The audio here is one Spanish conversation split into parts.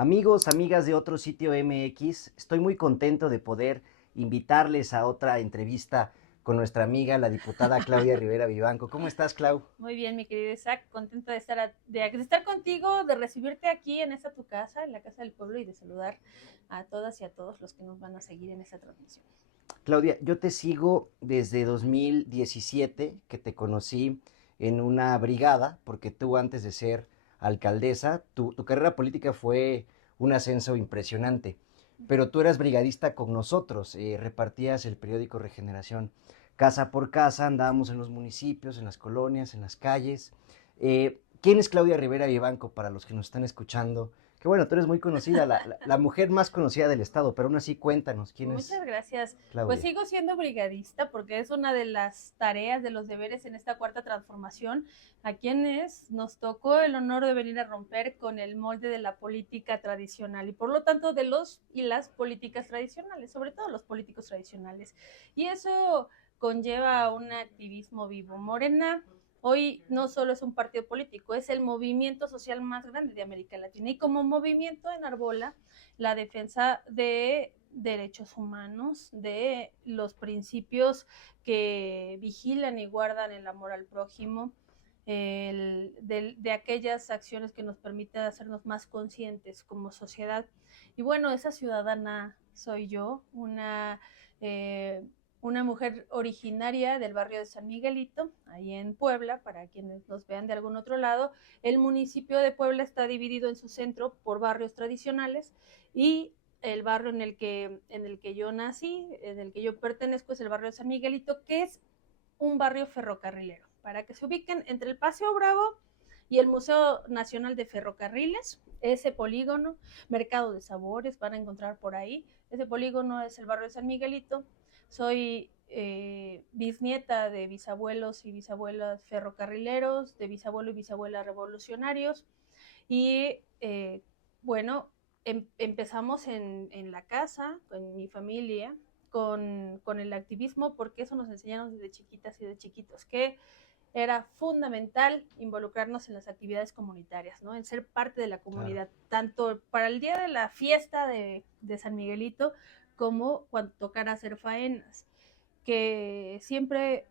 Amigos, amigas de Otro Sitio MX, estoy muy contento de poder invitarles a otra entrevista con nuestra amiga, la diputada Claudia Rivera Vivanco. ¿Cómo estás, Clau? Muy bien, mi querido Isaac, contenta de estar contigo, de recibirte aquí en esta tu casa, en la Casa del Pueblo, y de saludar a todas y a todos los que nos van a seguir en esta transmisión. Claudia, yo te sigo desde 2017, que te conocí en una brigada, porque tú antes de ser alcaldesa, tu carrera política fue un ascenso impresionante, pero tú eras brigadista con nosotros, repartías el periódico Regeneración casa por casa, andábamos en los municipios, en las colonias, en las calles. ¿Quién es Claudia Rivera Vivanco para los que nos están escuchando? Que bueno, tú eres muy conocida, la mujer más conocida del estado, pero aún así cuéntanos, ¿quién es Muchas gracias. Pues Claudia? sigo siendo brigadista porque es una de las tareas, de los deberes en esta cuarta transformación, a quienes nos tocó el honor de venir a romper con el molde de la política tradicional y por lo tanto de los y las políticas tradicionales, sobre todo los políticos tradicionales. Y eso conlleva un activismo vivo. Morena hoy no solo es un partido político, es el movimiento social más grande de América Latina y como movimiento enarbola la defensa de derechos humanos, de los principios que vigilan y guardan el amor al prójimo, de aquellas acciones que nos permiten hacernos más conscientes como sociedad. Y bueno, esa ciudadana soy yo, una mujer originaria del barrio de San Miguelito, ahí en Puebla, para quienes nos vean de algún otro lado. El municipio de Puebla está dividido en su centro por barrios tradicionales y el barrio en el que yo nací, en el que yo pertenezco, es el barrio de San Miguelito, que es un barrio ferrocarrilero. Para que se ubiquen entre el Paseo Bravo y el Museo Nacional de Ferrocarriles, ese polígono, Mercado de Sabores, van a encontrar por ahí. Ese polígono es el barrio de San Miguelito. Soy bisnieta de bisabuelos y bisabuelas ferrocarrileros, de bisabuelo y bisabuela revolucionarios. Y bueno, empezamos en la casa, con mi familia, con el activismo, porque eso nos enseñaron desde chiquitas y de chiquitos, que era fundamental involucrarnos en las actividades comunitarias, ¿no? En ser parte de la Claro. comunidad, tanto para el día de la fiesta de San Miguelito como cuando tocara hacer faenas, que siempre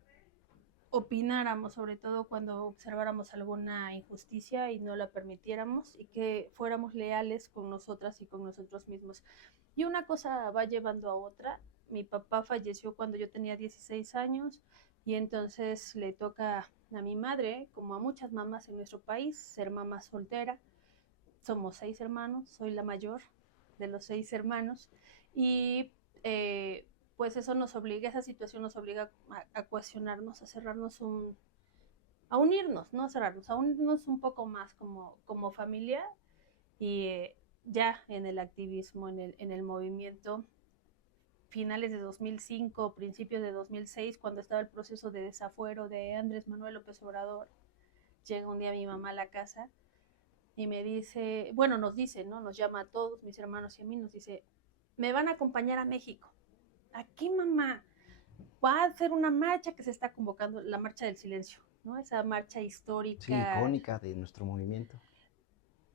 opináramos, sobre todo cuando observáramos alguna injusticia y no la permitiéramos, y que fuéramos leales con nosotras y con nosotros mismos. Y una cosa va llevando a otra. Mi papá falleció cuando yo tenía 16 años y entonces le toca a mi madre, como a muchas mamás en nuestro país, ser mamá soltera. Somos 6 hermanos, soy la mayor de los 6 hermanos y pues eso nos obliga, esa situación nos obliga a cuestionarnos, a cerrarnos a unirnos, no a cerrarnos, a unirnos un poco más como familia y ya en el activismo, en el movimiento, finales de 2005, principios de 2006, cuando estaba el proceso de desafuero de Andrés Manuel López Obrador, llega un día mi mamá a la casa y me dice, bueno, nos dice, ¿no? Nos llama a todos, mis hermanos y a mí, nos dice, me van a acompañar a México. ¿A qué, mamá? Va a hacer una marcha que se está convocando, la Marcha del Silencio, ¿no? Esa marcha Sí, histórica icónica de nuestro movimiento.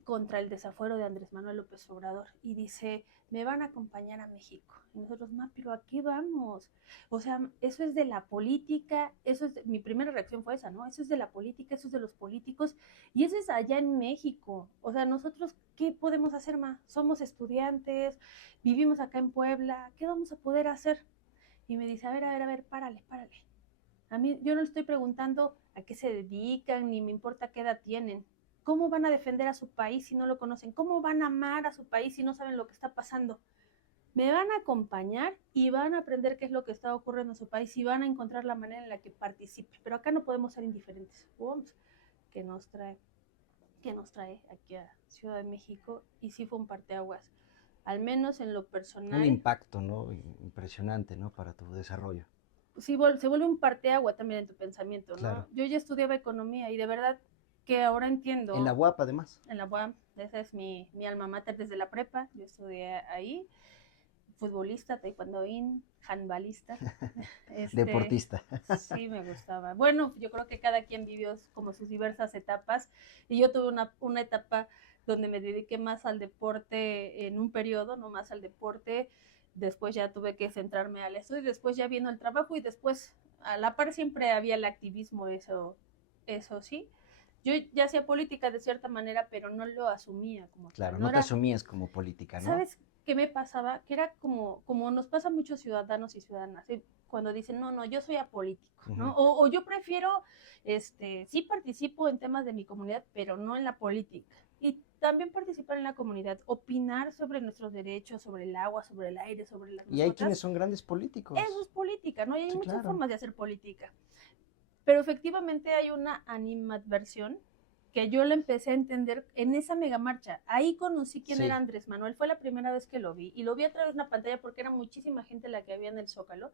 contra el desafuero de Andrés Manuel López Obrador y dice, me van a acompañar a México. Y nosotros, pero ¿a qué vamos? O sea, eso es de la política, mi primera reacción fue esa, ¿no? Eso es de la política, eso es de los políticos y eso es allá en México. O sea, nosotros, ¿qué podemos hacer más? Somos estudiantes, vivimos acá en Puebla, ¿qué vamos a poder hacer? Y me dice, a ver, párale, párale. A mí, yo no le estoy preguntando a qué se dedican, ni me importa qué edad tienen. ¿Cómo van a defender a su país si no lo conocen? ¿Cómo van a amar a su país si no saben lo que está pasando? Me van a acompañar y van a aprender qué es lo que está ocurriendo en su país y van a encontrar la manera en la que participe. Pero acá no podemos ser indiferentes. Vamos, que nos trae, que nos trae aquí a Ciudad de México y sí fue un parteaguas. Al menos en lo Un personal, impacto, ¿no? Impresionante, ¿no? Para tu desarrollo. sí se vuelve un parteagua también en tu pensamiento, ¿no? Claro. Yo ya estudiaba economía y de verdad que ahora En la entiendo, UAP, además. en la UAM, esa es mi alma mater desde la prepa, yo estudié ahí, futbolista, taekwondoín, handbalista, este, Deportista. sí me gustaba. Bueno, yo creo que cada quien vivió como sus diversas etapas y yo tuve una etapa donde me dediqué más al deporte en un periodo, no más al deporte. Después ya tuve que centrarme al estudio, después ya vino el trabajo y después a la par siempre había el activismo, eso sí. Yo ya hacía política de cierta manera, pero no lo asumía como Claro, tal. No no te era, asumías como política, ¿no? ¿sabes qué me pasaba? Que era como nos pasa a muchos ciudadanos y ciudadanas, ¿sí? Cuando dicen, no, yo soy apolítico, ¿no? O yo prefiero, sí participo en temas de mi comunidad, pero no en la política. Y también participar en la comunidad, opinar sobre nuestros derechos, sobre el agua, sobre el aire, sobre las Y hay quienes mascotas. son grandes Eso políticos. es política, ¿no? Y hay Sí, muchas claro. formas de hacer política. Pero efectivamente hay una animadversión que yo la empecé a entender en esa megamarcha. Ahí conocí quién era Sí, Andrés Manuel, fue la primera vez que lo vi, y lo vi a través de una pantalla porque era muchísima gente la que había en el Zócalo,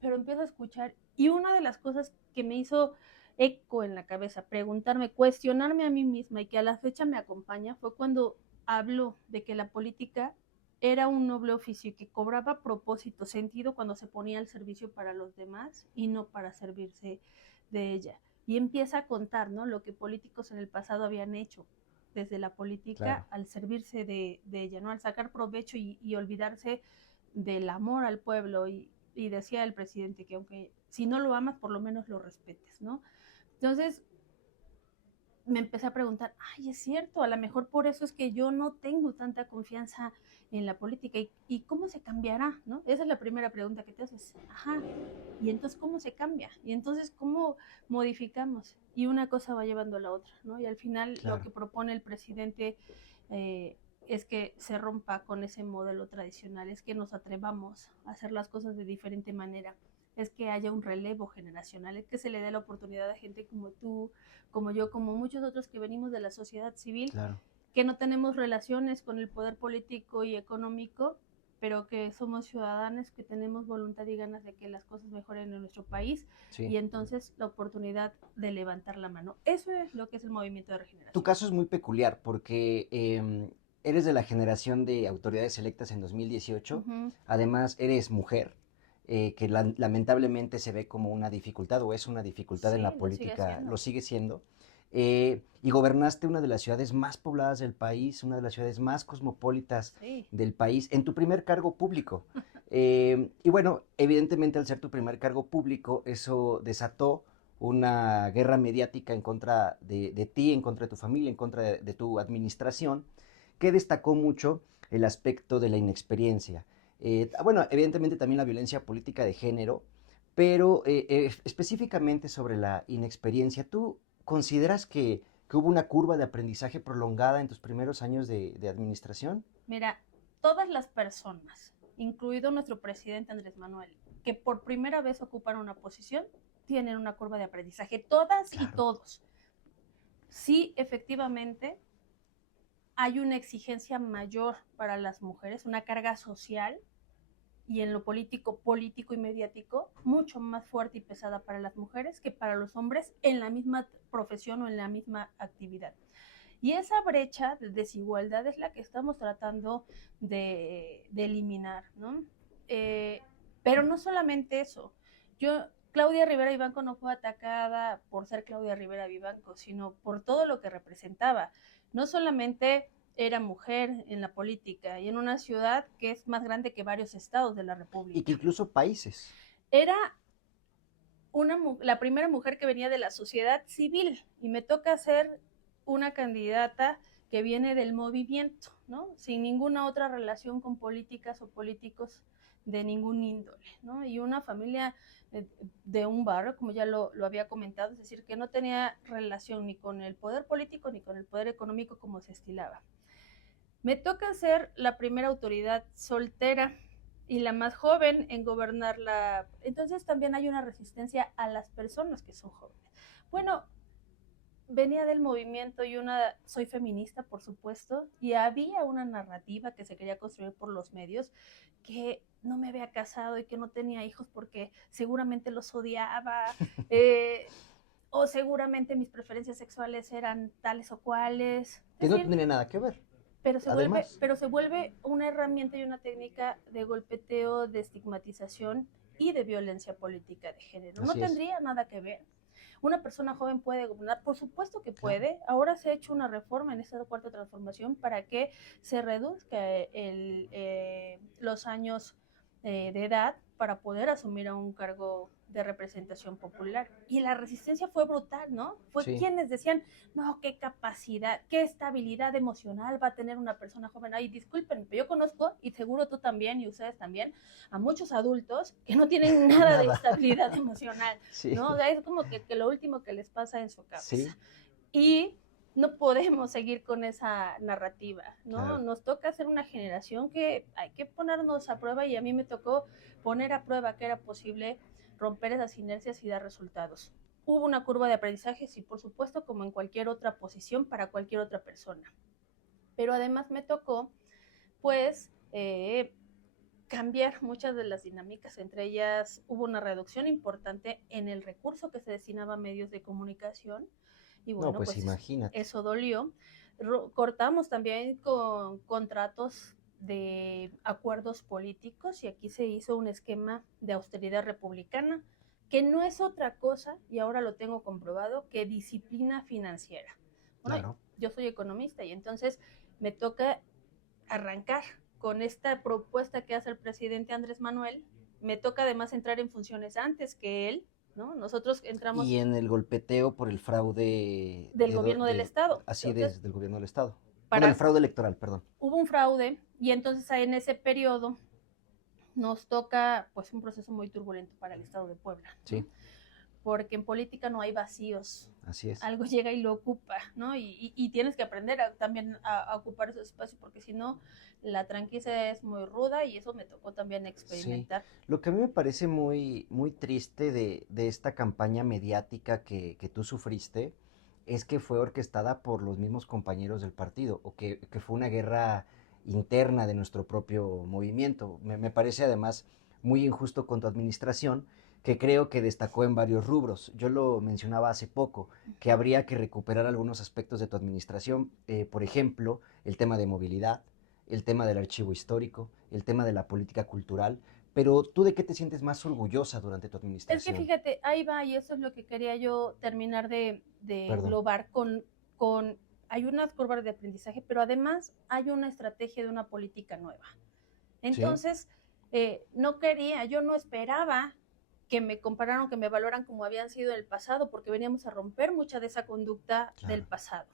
pero empiezo a escuchar, y una de las cosas que me hizo eco en la cabeza, preguntarme, cuestionarme a mí misma, y que a la fecha me acompaña, fue cuando habló de que la política era un noble oficio y que cobraba propósito, sentido cuando se ponía al servicio para los demás y no para servirse de ella. Y empieza a contar, ¿no? Lo que políticos en el pasado habían hecho desde la política claro. al servirse de ella, ¿no? Al sacar provecho y olvidarse del amor al pueblo. Y decía el presidente que aunque si no lo amas, por lo menos lo respetes, ¿no? Entonces, me empecé a preguntar, ay, es cierto, a lo mejor por eso es que yo no tengo tanta confianza en la política y cómo se cambiará, ¿no? Esa es la primera pregunta que te haces, ajá, y entonces cómo se cambia, y entonces cómo modificamos, y una cosa va llevando a la otra, ¿no? Y al final lo Claro. que propone el presidente eh, es que se rompa con ese modelo tradicional, es que nos atrevamos a hacer las cosas de diferente manera, es que haya un relevo generacional, es que se le dé la oportunidad a gente como tú, como yo, como muchos otros que venimos de la sociedad civil, Claro. que no tenemos relaciones con el poder político y económico, pero que somos ciudadanos, que tenemos voluntad y ganas de que las cosas mejoren en nuestro país, Sí. y entonces la oportunidad de levantar la mano. Eso es lo que es el movimiento de Tu regeneración. caso es muy peculiar porque eres de la generación de autoridades electas en 2018, Ujú. además eres mujer, que lamentablemente se ve como una dificultad o es una dificultad en Sí, la lo sigue política, haciendo. lo sigue siendo, y gobernaste una de las ciudades más pobladas del país, una de las ciudades más cosmopolitas Sí. del país, en tu primer cargo público. Y bueno, evidentemente al ser tu primer cargo público, eso desató una guerra mediática en contra de ti, en contra de tu familia, en contra de tu administración, que destacó mucho el aspecto de la inexperiencia. Bueno, evidentemente también la violencia política de género, pero específicamente sobre la inexperiencia, ¿tú consideras que hubo una curva de aprendizaje prolongada en tus primeros años de administración? Mira, todas las personas, incluido nuestro presidente Andrés Manuel, que por primera vez ocupan una posición, tienen una curva de aprendizaje, todas y Claro, todos. Sí, efectivamente, hay una exigencia mayor para las mujeres, una carga social y en lo político y mediático, mucho más fuerte y pesada para las mujeres que para los hombres en la misma profesión o en la misma actividad. Y esa brecha de desigualdad es la que estamos tratando de eliminar, ¿no? Pero no solamente eso. Claudia Rivera Vivanco no fue atacada por ser Claudia Rivera Vivanco, sino por todo lo que representaba. No solamente era mujer en la política y en una ciudad que es más grande que varios estados de la y que República. incluso países. Era la primera mujer que venía de la sociedad civil y me toca ser una candidata que viene del movimiento, ¿no? Sin ninguna otra relación con políticas o políticos de ningún índole, ¿no? Y una familia de un barrio, como ya lo había comentado, es decir, que no tenía relación ni con el poder político ni con el poder económico como se estilaba. Me toca ser la primera autoridad soltera y la más joven en gobernarla. Entonces también hay una resistencia a las personas que son jóvenes. Bueno, venía del movimiento y soy feminista, por supuesto, y había una narrativa que se quería construir por los medios que no me había casado y que no tenía hijos porque seguramente los odiaba, o seguramente mis preferencias sexuales eran tales o cuales. Que Es no decir, tendría nada que ver, además. pero se vuelve una herramienta y una técnica de golpeteo, de estigmatización y de violencia política de género. No Así es. tendría nada que ver. ¿Una persona joven puede gobernar? Por supuesto que Claro. puede. Ahora se ha hecho una reforma en esta cuarta transformación para que se reduzca los años de edad para poder asumir a un cargo de representación popular. Y la resistencia fue brutal, ¿no? Fue Sí. quienes decían, no, qué capacidad, qué estabilidad emocional va a tener una persona joven. Ay, disculpen, pero yo conozco, y seguro tú también, y ustedes también, a muchos adultos que no tienen nada de Nada. estabilidad emocional, Sí, ¿no? O sea, es como que lo último que les pasa en su cabeza. sí, Y no podemos seguir con esa narrativa, ¿no? claro. Nos toca ser una generación que hay que ponernos a prueba, y a mí me tocó poner a prueba que era posible romper esas inercias y dar resultados. Hubo una curva de aprendizaje, sí, por supuesto, como en cualquier otra posición para cualquier otra persona. Pero además me tocó, pues, cambiar muchas de las dinámicas. Entre ellas hubo una reducción importante en el recurso que se destinaba a medios de comunicación, y No, bueno, pues pues imagínate. eso dolió. Cortamos también con contratos de acuerdos políticos, y aquí se hizo un esquema de austeridad republicana, que no es otra cosa, y ahora lo tengo comprobado, que disciplina financiera. Bueno, Claro. yo soy economista y entonces me toca arrancar con esta propuesta que hace el presidente Andrés Manuel. Me toca además entrar en funciones antes que él, ¿no? Nosotros entramos Y en el golpeteo por el fraude del gobierno del Estado. así Entonces, del gobierno del Estado. Bueno, el para, fraude electoral, perdón. hubo un fraude, y entonces en ese periodo nos toca pues un proceso muy turbulento para el Estado de Puebla, ¿no? Sí, Porque en política no hay vacíos, así es. algo llega y lo ocupa, ¿no? Y tienes que aprender también a ocupar esos espacios, porque si no, la tranquilidad es muy ruda, y eso me tocó también Sí. experimentar. Lo que a mí me parece muy triste de esta campaña mediática que tú sufriste es que fue orquestada por los mismos compañeros del partido, o que fue una guerra interna de nuestro propio movimiento. Me parece además muy injusto con tu administración, que creo que destacó en varios rubros. Yo lo mencionaba hace poco, que habría que recuperar algunos aspectos de tu administración, por ejemplo, el tema de movilidad, el tema del archivo histórico, el tema de la política cultural, pero ¿tú de qué te sientes más orgullosa durante tu Es que administración? fíjate, ahí va, y eso es lo que quería yo terminar de Perdón. englobar con, hay unas curvas de aprendizaje, pero además hay una estrategia de una política nueva. Sí, Entonces, no quería, yo no esperaba que me compararan, que me valoran como habían sido en el pasado, porque veníamos a romper mucha de esa conducta del claro. pasado.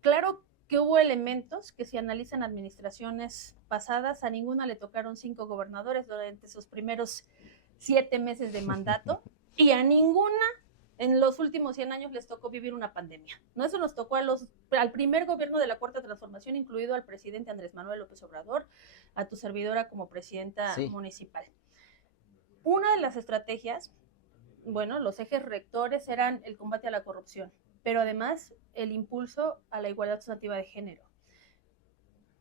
Claro que hubo elementos que, si analizan administraciones pasadas, a ninguna le tocaron 5 gobernadores durante sus primeros 7 meses de mandato, y a ninguna en los últimos 100 años les tocó vivir una pandemia, ¿no? Eso nos tocó al primer gobierno de la Cuarta Transformación, incluido al presidente Andrés Manuel López Obrador, a tu servidora como presidenta Sí, municipal. Una de las estrategias, bueno, los ejes rectores eran el combate a la corrupción, pero además el impulso a la igualdad sustantiva de género.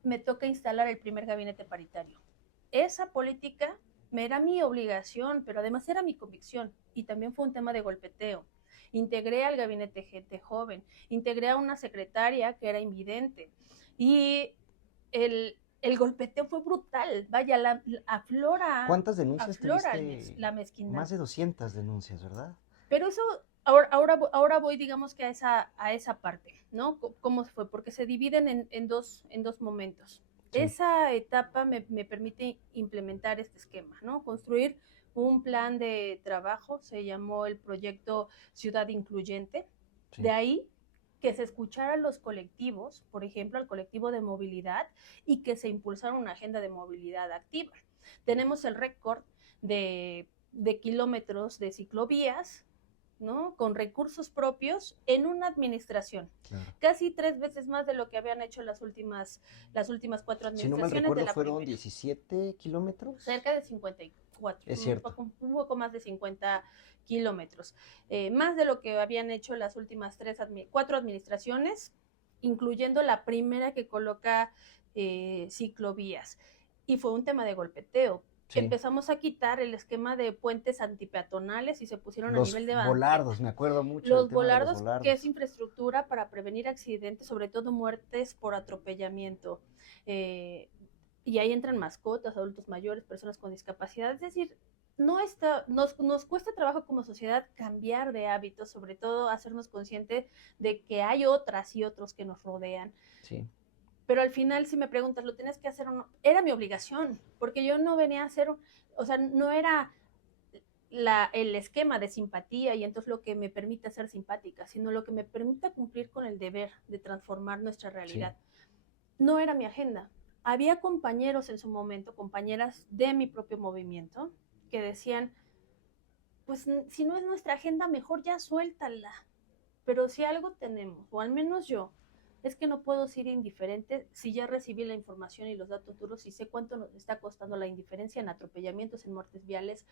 Me toca instalar el primer gabinete paritario. Esa política me era mi obligación, pero además era mi convicción, y también fue un tema de golpeteo. Integré al gabinete gente joven, integré a una secretaria que era invidente, y el golpeteo fue brutal. Vaya, ¿cuántas denuncias aflora tuviste? la mezquindad. Más de 200 denuncias, ¿verdad? Pero eso, ahora voy, digamos que a esa parte, ¿no? ¿Cómo fue? Porque se dividen en dos momentos. Sí, Esa etapa me permite implementar este esquema, ¿no? Construir un plan de trabajo, se llamó el proyecto Ciudad Incluyente. De sí, ahí que se escucharan los colectivos, por ejemplo, al colectivo de movilidad, y que se impulsara una agenda de movilidad activa. Tenemos el récord de kilómetros de ciclovías, ¿no? Con recursos propios en una administración. claro. Casi 3 veces más de lo que habían hecho las últimas 4 Si no mal administraciones de recuerdo, la fueron primera. 17 kilómetros. Cerca de 54, Es cierto. un poco más de 50 kilómetros. Más de lo que habían hecho las últimas 4 administraciones, incluyendo la primera que coloca ciclovías. Y fue un tema de golpeteo. Sí. Empezamos a quitar el esquema de puentes antipeatonales y se pusieron a Los nivel de banqueta. volardos, me acuerdo mucho del Los tema de los volardos, que es volardos. infraestructura para prevenir accidentes, sobre todo muertes por atropellamiento. Y ahí entran mascotas, adultos mayores, personas con discapacidad. Es decir, nos cuesta trabajo como sociedad cambiar de hábitos, sobre todo hacernos conscientes de que hay otras y otros que nos rodean. Sí. Pero al final, si me preguntas, ¿lo tienes que hacer o no? Era mi obligación, porque yo no venía a hacer, o sea, no era el esquema de simpatía y entonces lo que me permite ser simpática, sino lo que me permite cumplir con el deber de transformar nuestra Sí. realidad. No era mi agenda. Había compañeros en su momento, compañeras de mi propio movimiento, que decían, pues si no es nuestra agenda, mejor ya suéltala. Pero si algo tenemos, o al menos yo, es que no puedo ser indiferente si ya recibí la información y los datos duros y sé cuánto nos está costando la indiferencia en atropellamientos, en muertes viales,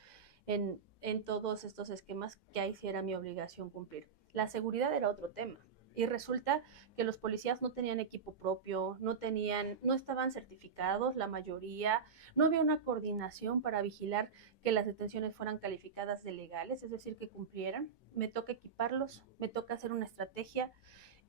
en todos estos esquemas que ahí sí era mi obligación cumplir. La seguridad era otro tema. Y resulta que los policías no tenían equipo propio, no estaban certificados, la mayoría, no había una coordinación para vigilar que las detenciones fueran calificadas de legales, es decir, que cumplieran. Me toca equiparlos, me toca hacer una estrategia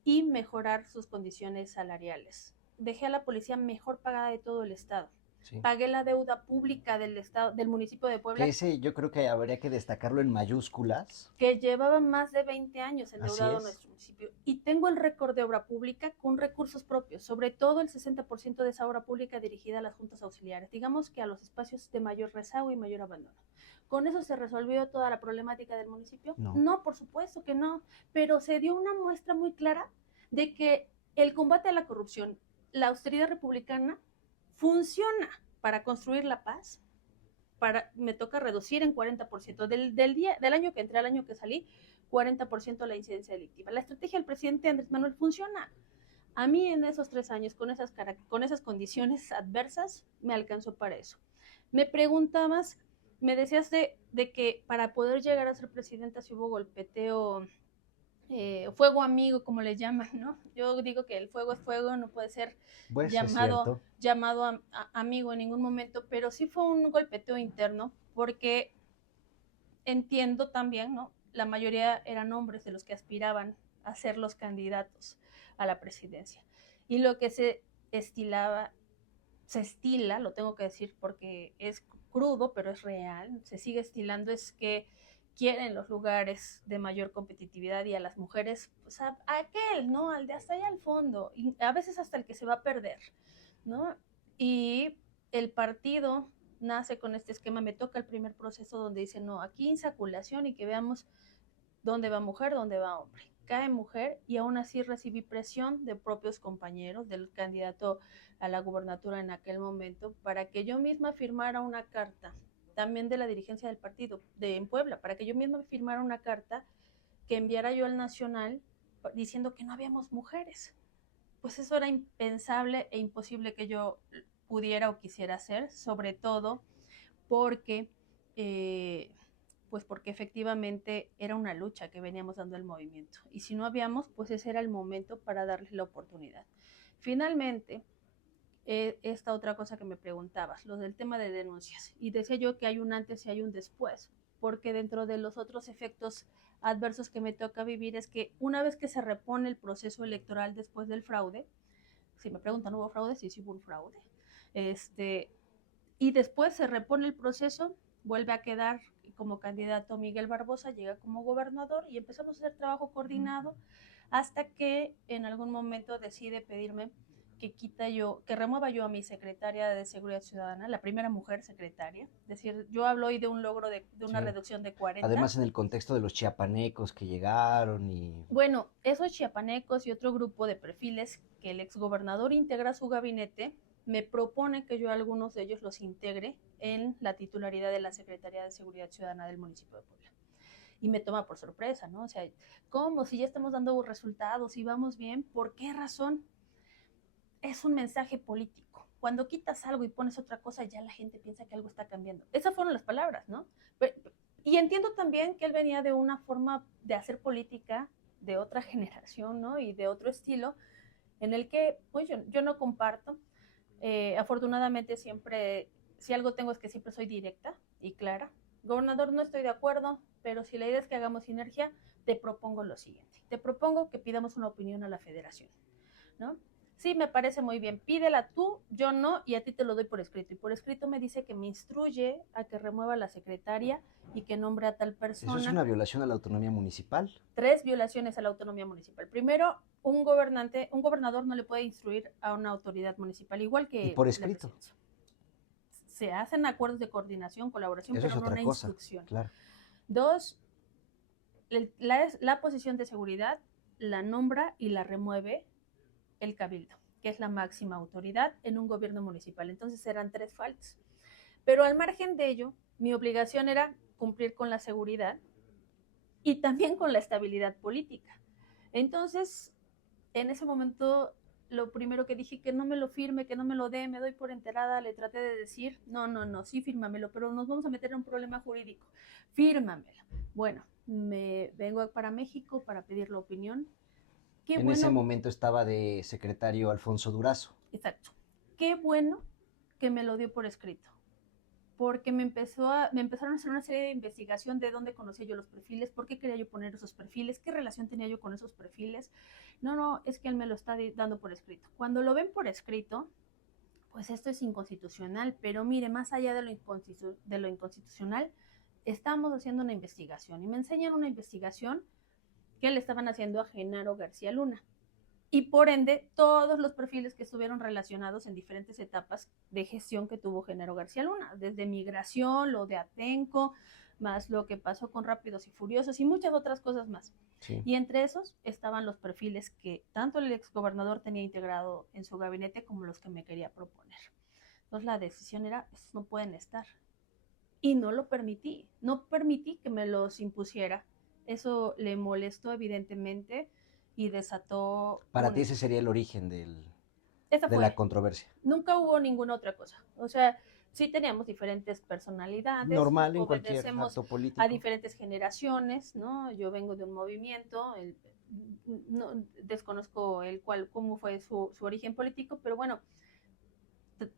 y mejorar sus condiciones salariales. Dejé a la policía mejor pagada de todo el estado. Sí. Pagué la deuda pública del estado, del municipio de Que Puebla, ese yo creo que habría que destacarlo en mayúsculas. que llevaba más de 20 años Así endeudado es. nuestro municipio. Y tengo el récord de obra pública con recursos propios, sobre todo el 60% de esa obra pública dirigida a las juntas auxiliares, digamos que a los espacios de mayor rezago y mayor abandono. ¿Con eso se resolvió toda la problemática del municipio? No. No, por supuesto que no, pero se dio una muestra muy clara de que el combate a la corrupción, la austeridad republicana, funciona para construir la paz, me toca reducir en 40% del año que entré al año que salí, 40% la incidencia delictiva. La estrategia del presidente Andrés Manuel funciona. A mí en esos 3 años, con esas condiciones adversas, me alcanzó para eso. Me preguntabas, me decías de que para poder llegar a ser presidenta si hubo golpeteo, fuego amigo, como le llaman, ¿no? Yo digo que el fuego es fuego, no puede ser Pues es llamado, cierto. llamado amigo en ningún momento, pero sí fue un golpeteo interno, porque entiendo también, ¿no? La mayoría eran hombres de los que aspiraban a ser los candidatos a la presidencia. Y lo que se estila, lo tengo que decir porque es crudo, pero es real, se sigue estilando, es que quieren los lugares de mayor competitividad y a las mujeres, pues a aquel, ¿no? Al de hasta allá al fondo, y a veces hasta el que se va a perder, ¿no? Y el partido nace con este esquema, me toca el primer proceso donde dice, no, aquí insaculación y que veamos dónde va mujer, dónde va hombre. Cae mujer y aún así recibí presión de propios compañeros, del candidato a la gubernatura en aquel momento, para que yo misma firmara una carta, también de la dirigencia del partido en Puebla, para que yo misma firmara una carta que enviara yo al Nacional diciendo que no habíamos mujeres. Pues eso era impensable e imposible que yo pudiera o quisiera hacer, sobre todo porque pues porque efectivamente era una lucha que veníamos dando el movimiento. Y si no habíamos, pues ese era el momento para darles la oportunidad. Finalmente, esta otra cosa que me preguntabas, lo del tema de denuncias. Y decía yo que hay un antes y hay un después, porque dentro de los otros efectos adversos que me toca vivir es que una vez que se repone el proceso electoral después del fraude, si me preguntan, ¿hubo fraude? Sí, sí hubo un fraude. Y después se repone el proceso, vuelve a quedar como candidato Miguel Barbosa, llega como gobernador y empezamos a hacer trabajo coordinado hasta que en algún momento decide pedirme que remueva yo a mi secretaria de Seguridad Ciudadana, la primera mujer secretaria. Es decir, yo hablo hoy de un logro de una Sí. reducción de 40. Además en el contexto de los chiapanecos que llegaron y... Bueno, esos chiapanecos y otro grupo de perfiles que el exgobernador integra a su gabinete, me propone que yo a algunos de ellos los integre en la titularidad de la Secretaría de Seguridad Ciudadana del municipio de Puebla. Y me toma por sorpresa, ¿no? O sea, ¿cómo? Si ya estamos dando resultados y vamos bien, ¿por qué razón? Es un mensaje político. Cuando quitas algo y pones otra cosa, ya la gente piensa que algo está cambiando. Esas fueron las palabras, ¿no? Y entiendo también que él venía de una forma de hacer política de otra generación, ¿no? Y de otro estilo, en el que, pues, yo no comparto. Afortunadamente siempre, si algo tengo es que siempre soy directa y clara. Gobernador, no estoy de acuerdo, pero si la idea es que hagamos sinergia, te propongo lo siguiente. Te propongo que pidamos una opinión a la federación, ¿no? Sí, me parece muy bien. Pídela tú, yo no, y a ti te lo doy por escrito. Y por escrito me dice que me instruye a que remueva a la secretaria y que nombre a tal Eso es persona. una violación a la autonomía municipal. 3 violaciones a la autonomía municipal. Primero, un gobernador no le puede instruir a una autoridad municipal, igual Y que por la escrito. presidencia. Se hacen acuerdos de coordinación, colaboración, Eso es pero no otra una cosa, instrucción. claro. 2, la posición de seguridad la nombra y la remueve el cabildo, que es la máxima autoridad en un gobierno municipal. Entonces eran 3 faltas. Pero al margen de ello, mi obligación era cumplir con la seguridad y también con la estabilidad política. Entonces, en ese momento, lo primero que dije, que no me lo firme, que no me lo dé, me doy por enterada, le traté de decir, no, sí, fírmamelo, pero nos vamos a meter en un problema jurídico, fírmamelo. Bueno, me vengo para México para pedir la opinión. Qué En ese bueno, momento estaba de secretario Alfonso Durazo. exacto, qué bueno que me lo dio por escrito, porque me empezaron a hacer una serie de investigación de dónde conocía yo los perfiles, por qué quería yo poner esos perfiles, qué relación tenía yo con esos perfiles. No, es que él me lo está dando por escrito. Cuando lo ven por escrito, pues esto es inconstitucional, pero mire, más allá de lo inconstitucional, estamos haciendo una investigación y me enseñan una investigación que le estaban haciendo a Genaro García Luna. Y por ende, todos los perfiles que estuvieron relacionados en diferentes etapas de gestión que tuvo Genaro García Luna, desde migración, lo de Atenco, más lo que pasó con Rápidos y Furiosos y muchas otras cosas más. Sí. Y entre esos estaban los perfiles que tanto el exgobernador tenía integrado en su gabinete como los que me quería proponer. Entonces la decisión era, estos no pueden estar. Y no lo permití, no permití que me los impusiera. Eso le molestó evidentemente y desató Para ti ese sería el origen esa de fue, la controversia. nunca hubo ninguna otra cosa. O sea, sí teníamos diferentes personalidades, Normal en cualquier obedecemos acto político. a diferentes generaciones, ¿no? Yo vengo de un movimiento, no, desconozco cómo fue su origen político, pero bueno,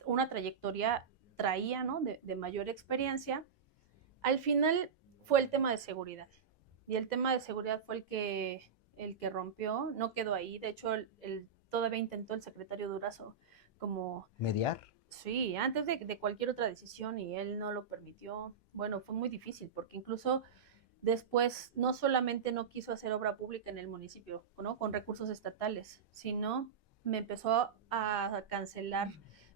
una trayectoria traía, ¿no? De mayor experiencia. Al final fue el tema de seguridad. Y el tema de seguridad fue el que rompió, no quedó ahí. De hecho, todavía intentó el secretario Durazo como... ¿Mediar? Sí, antes de cualquier otra decisión y él no lo permitió. Bueno, fue muy difícil porque incluso después no solamente no quiso hacer obra pública en el municipio, ¿no? Con recursos estatales, sino me empezó a cancelar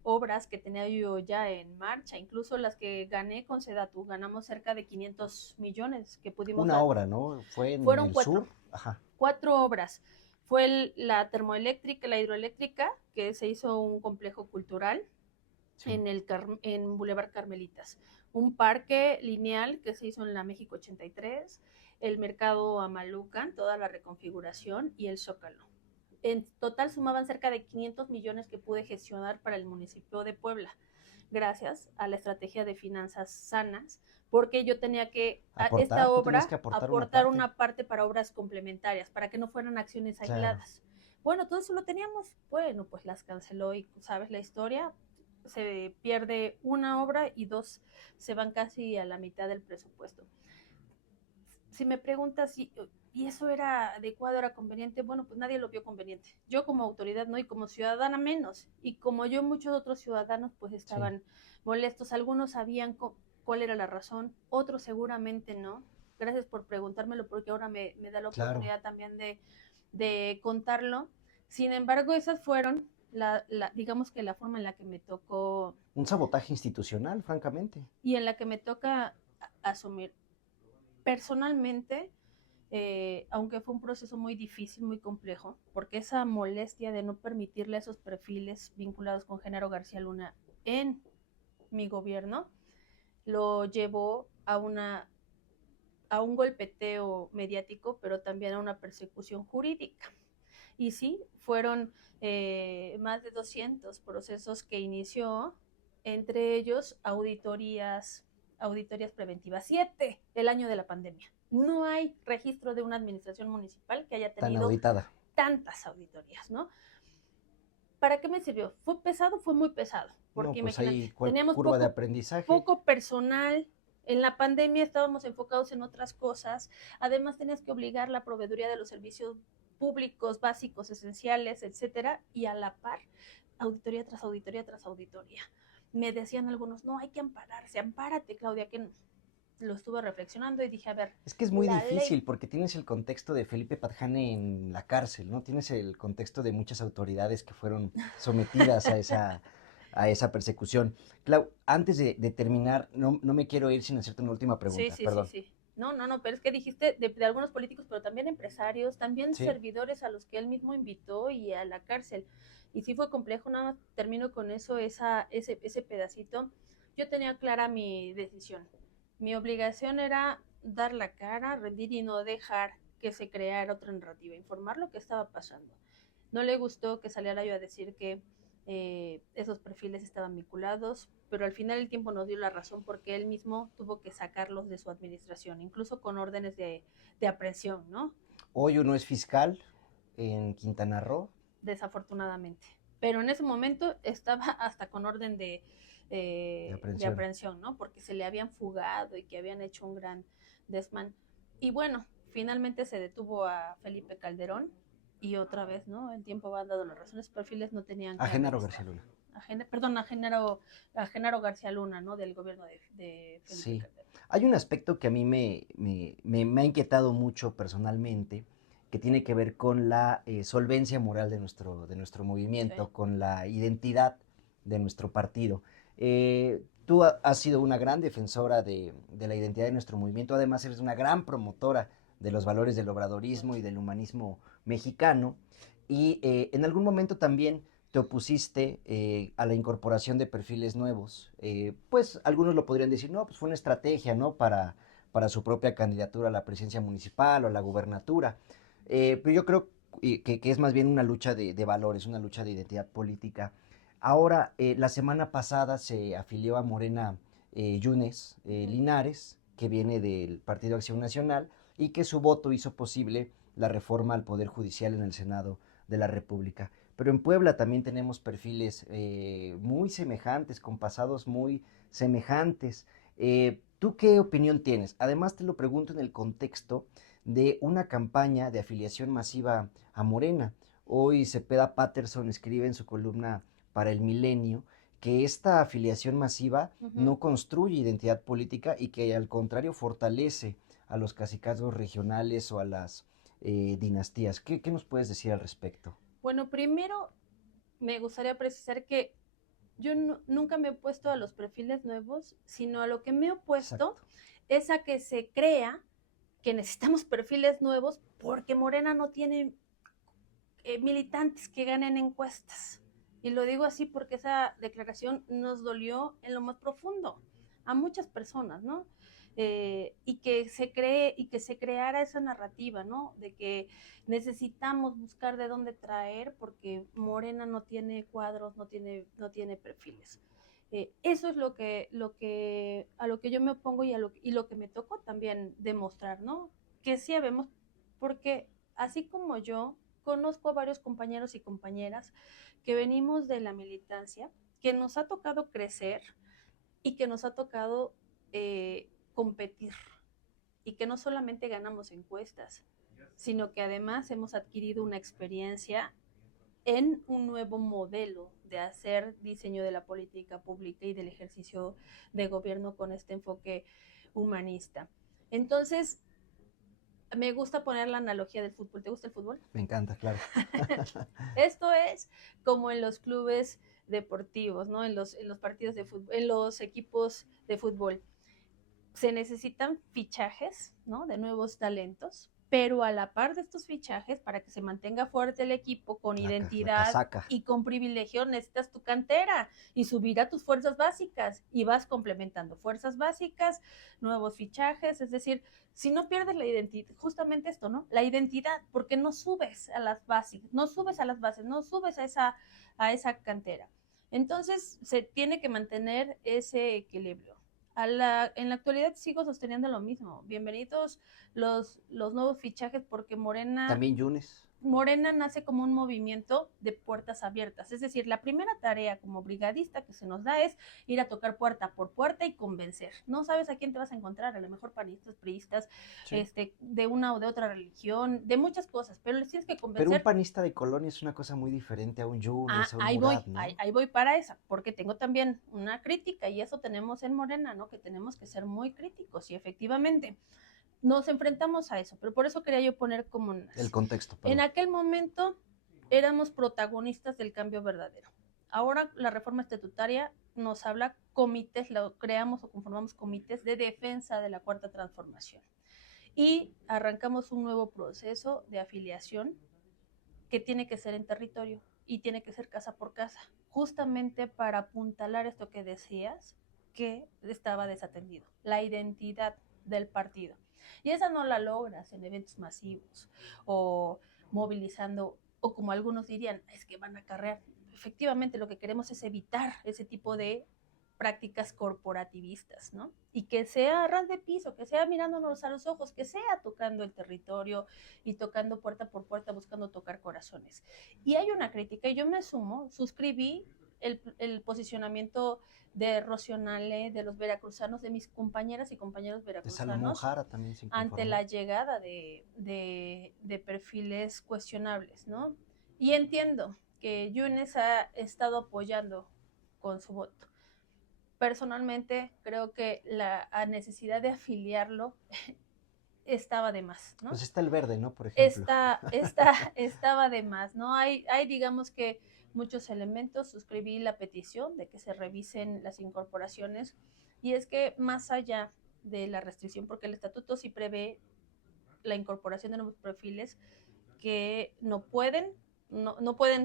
obras que tenía yo ya en marcha, incluso las que gané con Sedatu, ganamos cerca de 500 millones que pudimos Una obra, ¿no? Fue en fueron el 4, sur. Ajá. 4 obras. Fue la termoeléctrica, la hidroeléctrica, que se hizo un complejo cultural sí. en Boulevard Carmelitas. Un parque lineal que se hizo en la México 83, el mercado Amalucan, toda la reconfiguración y el Zócalo. En total sumaban cerca de 500 millones que pude gestionar para el municipio de Puebla, gracias a la estrategia de finanzas sanas, porque yo tenía que, a esta obra, aportar una parte para obras complementarias, para que no fueran acciones aisladas. Claro. Bueno, todo eso lo teníamos, bueno, pues las canceló y sabes la historia, se pierde una obra y 2 se van casi a la mitad del presupuesto. Si me preguntas si y eso era adecuado, era conveniente, bueno, pues nadie lo vio conveniente. Yo como autoridad no, y como ciudadana menos. Y como yo, muchos otros ciudadanos pues estaban molestos. Algunos sabían cuál era la razón, otros seguramente no. Gracias por preguntármelo porque ahora me da la oportunidad también de contarlo. Sin embargo, esas fueron, digamos que la forma en la que me tocó... Un sabotaje institucional, francamente. Y en la que me toca asumir. Personalmente... aunque fue un proceso muy difícil, muy complejo, porque esa molestia de no permitirle esos perfiles vinculados con Genaro García Luna en mi gobierno, lo llevó a un golpeteo mediático, pero también a una persecución jurídica. Y sí, fueron más de 200 procesos que inició, entre ellos auditorías preventivas, 7 el año de la pandemia. No hay registro de una administración municipal que haya tenido tantas auditorías, ¿no? ¿Para qué me sirvió? ¿Fue pesado? Fue muy pesado. Porque no, pues imagínate, teníamos curva de aprendizaje. Poco personal. En la pandemia estábamos enfocados en otras cosas. Además, tenías que obligar la proveeduría de los servicios públicos, básicos, esenciales, etcétera, y a la par, auditoría tras auditoría tras auditoría. Me decían algunos, no, hay que ampararse, ampárate, Claudia, que lo estuve reflexionando y dije, a ver, Es que es muy la ley. difícil porque tienes el contexto de Felipe Padjane en la cárcel, ¿no? Tienes el contexto de muchas autoridades que fueron sometidas a esa persecución. Clau, antes de terminar, no me quiero ir sin hacerte una última Sí, pregunta, sí, sí, perdón. sí. No, no, no, pero es que dijiste de algunos políticos, pero también empresarios, también ¿Sí? servidores a los que él mismo invitó y a la cárcel. Y sí fue complejo, nada más termino con eso, ese pedacito. Yo tenía clara mi decisión. Mi obligación era dar la cara, rendir y no dejar que se creara otra narrativa, informar lo que estaba pasando. No le gustó que saliera yo a decir que esos perfiles estaban vinculados, pero al final el tiempo nos dio la razón porque él mismo tuvo que sacarlos de su administración, incluso con órdenes de aprehensión, ¿no? Hoy uno es fiscal en Quintana Roo. Desafortunadamente. Pero en ese momento estaba hasta con orden De de aprehensión. aprehensión, ¿no? Porque se le habían fugado y que habían hecho un gran desmán. Y bueno, finalmente se detuvo a Felipe Calderón y otra vez, ¿no? El tiempo va dando las razones, perfiles no tenían A que haber Genaro García estado. Luna. Perdón, a Genaro García Luna, ¿no? Del gobierno de Felipe Sí. Calderón. Hay un aspecto que a mí me ha inquietado mucho personalmente, que tiene que ver con la solvencia moral de nuestro Sí. movimiento, con la identidad de nuestro partido. Tú has sido una gran defensora de la identidad de nuestro movimiento, además eres una gran promotora de los valores del obradorismo Mucho. y del humanismo mexicano, y en algún momento también te opusiste a la incorporación de perfiles nuevos. Pues algunos lo podrían decir, no, pues fue una estrategia, ¿no? Para su propia candidatura a la presidencia municipal o a la gubernatura. Pero yo creo que es más bien una lucha de valores, una lucha de identidad política. Ahora, la semana pasada se afilió a Morena Yunes Linares, que viene del Partido Acción Nacional, y que su voto hizo posible la reforma al Poder Judicial en el Senado de la República. Pero en Puebla también tenemos perfiles muy semejantes, con pasados muy semejantes. ¿Tú qué opinión tienes? Además te lo pregunto en el contexto de una campaña de afiliación masiva a Morena. Hoy Cepeda Patterson escribe en su columna para El Milenio que esta afiliación masiva Uh -huh. no construye identidad política y que al contrario fortalece a los cacicazgos regionales o a las dinastías. ¿Qué nos puedes decir al respecto? Bueno, primero me gustaría precisar que yo nunca me he opuesto a los perfiles nuevos, sino a lo que me he opuesto Exacto. es a que se crea que necesitamos perfiles nuevos porque Morena no tiene militantes que ganen encuestas. Y lo digo así porque esa declaración nos dolió en lo más profundo a muchas personas, ¿no? Y que se creara esa narrativa, ¿no? De que necesitamos buscar de dónde traer porque Morena no tiene cuadros, no tiene perfiles. Eso es a lo que yo me opongo y lo que me tocó también demostrar, ¿no? Que sí habemos, porque así como yo conozco a varios compañeros y compañeras que venimos de la militancia, que nos ha tocado crecer y que nos ha tocado competir y que no solamente ganamos encuestas, sino que además hemos adquirido una experiencia en un nuevo modelo de hacer diseño de la política pública y del ejercicio de gobierno con este enfoque humanista. Entonces, me gusta poner la analogía del fútbol. ¿Te gusta el fútbol? Me encanta, claro. Esto es como en los clubes deportivos, ¿no? En los partidos de fútbol, en los equipos de fútbol. Se necesitan fichajes, ¿no? De nuevos talentos, pero a la par de estos fichajes, para que se mantenga fuerte el equipo con La identidad casaca. y con privilegio, necesitas tu cantera y subir a tus fuerzas básicas y vas complementando fuerzas básicas, nuevos fichajes, es decir, si no pierdes la identidad, justamente esto, ¿no? La identidad, porque no subes a las bases, no subes a las bases, no subes a esa cantera. Entonces, se tiene que mantener ese equilibrio. En la actualidad sigo sosteniendo lo mismo. Bienvenidos los nuevos fichajes porque Morena También Yunes. Morena nace como un movimiento de puertas abiertas, es decir, la primera tarea como brigadista que se nos da es ir a tocar puerta por puerta y convencer. No sabes a quién te vas a encontrar, a lo mejor panistas, priistas, Sí. de una o de otra religión, de muchas cosas, pero les tienes que Pero un convencer. panista de colonia es una cosa muy diferente a un Yunes, a un Murat, ¿no? Ahí voy para esa, porque tengo también una crítica y eso tenemos en Morena, ¿no? Que tenemos que ser muy críticos y efectivamente nos enfrentamos a eso, pero por eso quería yo poner como El contexto, en perdón. aquel momento éramos protagonistas del cambio verdadero. Ahora la reforma estatutaria nos habla comités, lo creamos o conformamos comités de defensa de la cuarta transformación y arrancamos un nuevo proceso de afiliación que tiene que ser en territorio y tiene que ser casa por casa, justamente para apuntalar esto que decías, que estaba desatendido, la identidad del partido. Y esa no la logras en eventos masivos o movilizando, o como algunos dirían, es que van a carrear. Efectivamente, lo que queremos es evitar ese tipo de prácticas corporativistas, ¿no? Y que sea a ras de piso, que sea mirándonos a los ojos, que sea tocando el territorio y tocando puerta por puerta, buscando tocar corazones. Y hay una crítica, y yo me sumo, suscribí el posicionamiento de Rocionale, de los veracruzanos, de mis compañeras y compañeros De Salomón veracruzanos, Jara también se ante inconformó. la llegada de perfiles cuestionables, ¿no? Y entiendo que Yunes ha estado apoyando con su voto. Personalmente creo que la necesidad de afiliarlo estaba de más, ¿no? Pues está el verde, ¿no? Por ejemplo. Estaba de más, ¿no? Digamos que muchos elementos, suscribí la petición de que se revisen las incorporaciones y es que más allá de la restricción, porque el estatuto sí prevé la incorporación de nuevos perfiles que no pueden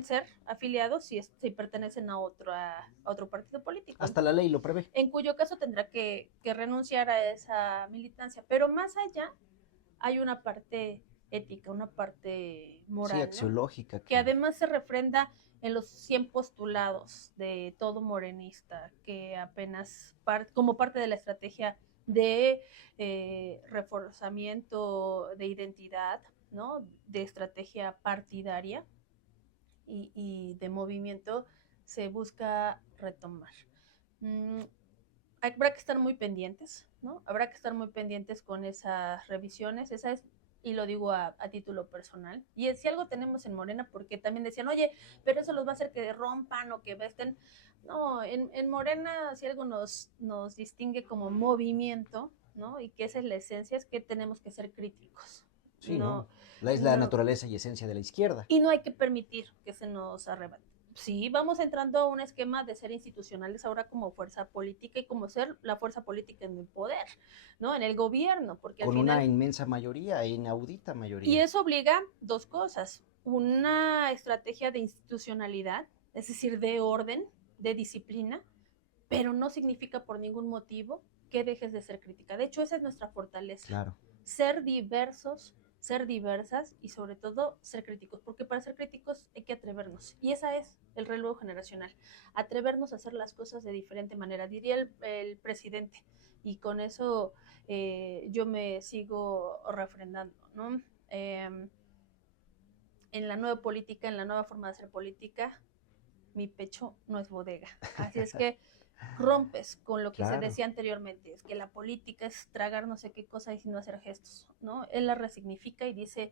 ser afiliados si pertenecen a otro partido político, Hasta la ley lo prevé. en cuyo caso tendrá que renunciar a esa militancia. Pero más allá hay una parte ética, una parte Sí, moral, ¿no? axiológica Que que... además se refrenda en los 100 postulados de todo morenista, que apenas como parte de la estrategia de reforzamiento de identidad, ¿no? De estrategia partidaria y de movimiento se busca retomar. Mm, Habrá que estar muy pendientes, ¿no? Habrá que estar muy pendientes con esas revisiones. Esa es, y lo digo a título personal. Y es, si algo tenemos en Morena, porque también decían, oye, pero eso los va a hacer que rompan o que estén. No, en Morena, si algo nos distingue como movimiento, ¿no? Y que esa es la esencia, es que tenemos que ser críticos. Sí, ¿no? No, Es la no, naturaleza y esencia de la izquierda. y no hay que permitir que se nos arrebate. Sí, vamos entrando a un esquema de ser institucionales ahora como fuerza política y como ser la fuerza política en el poder, ¿no? En el gobierno, porque al Con una final, inmensa mayoría, inaudita y mayoría. eso obliga dos cosas, una estrategia de institucionalidad, es decir, de orden, de disciplina, pero no significa por ningún motivo que dejes de ser crítica. De hecho, esa es nuestra fortaleza, Claro. ser diversos, ser diversas y sobre todo ser críticos, porque para ser críticos hay que atrevernos. Y esa es el relevo generacional, atrevernos a hacer las cosas de diferente manera, diría el presidente. Y con eso yo me sigo refrendando, ¿no? En la nueva política, en la nueva forma de hacer política, mi pecho no es bodega. Así es que rompes con lo que se Claro. decía anteriormente, es que la política es tragar no sé qué cosa y no hacer gestos, ¿no? Él la resignifica y dice,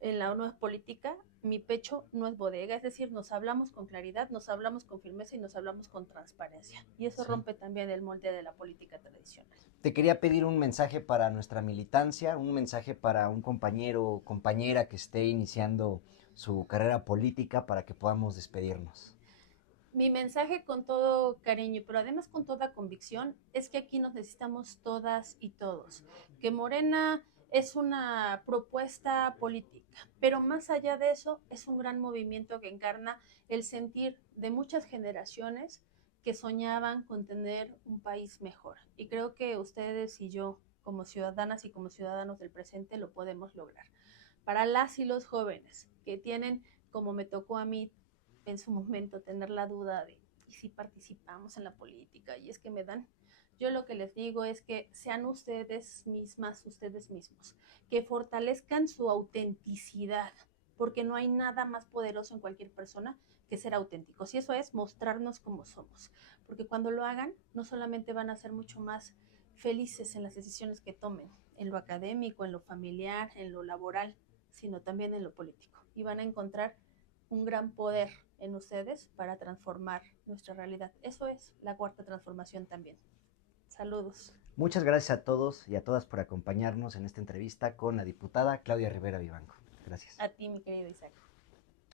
en la nueva política, mi pecho no es bodega, es decir, nos hablamos con claridad, nos hablamos con firmeza y nos hablamos con transparencia. Y eso Sí. rompe también el molde de la política tradicional. Te quería pedir un mensaje para nuestra militancia, un mensaje para un compañero o compañera que esté iniciando su carrera política para que podamos despedirnos. Mi mensaje con todo cariño, pero además con toda convicción, es que aquí nos necesitamos todas y todos, que Morena es una propuesta política, pero más allá de eso es un gran movimiento que encarna el sentir de muchas generaciones que soñaban con tener un país mejor. Y creo que ustedes y yo, como ciudadanas y como ciudadanos del presente, lo podemos lograr. Para las y los jóvenes que tienen, como me tocó a mí, en su momento tener la duda de ¿y si participamos en la política? Y es que me dan, yo lo que les digo es que sean ustedes mismas, ustedes mismos, que fortalezcan su autenticidad, porque no hay nada más poderoso en cualquier persona que ser auténticos. Y eso es mostrarnos como somos. Porque cuando lo hagan, no solamente van a ser mucho más felices en las decisiones que tomen, en lo académico, en lo familiar, en lo laboral, sino también en lo político. Y van a encontrar un gran poder en ustedes para transformar nuestra realidad. Eso es la cuarta transformación también. Saludos. Muchas gracias a todos y a todas por acompañarnos en esta entrevista con la diputada Claudia Rivera Vivanco. Gracias. A ti, mi querido Isaac.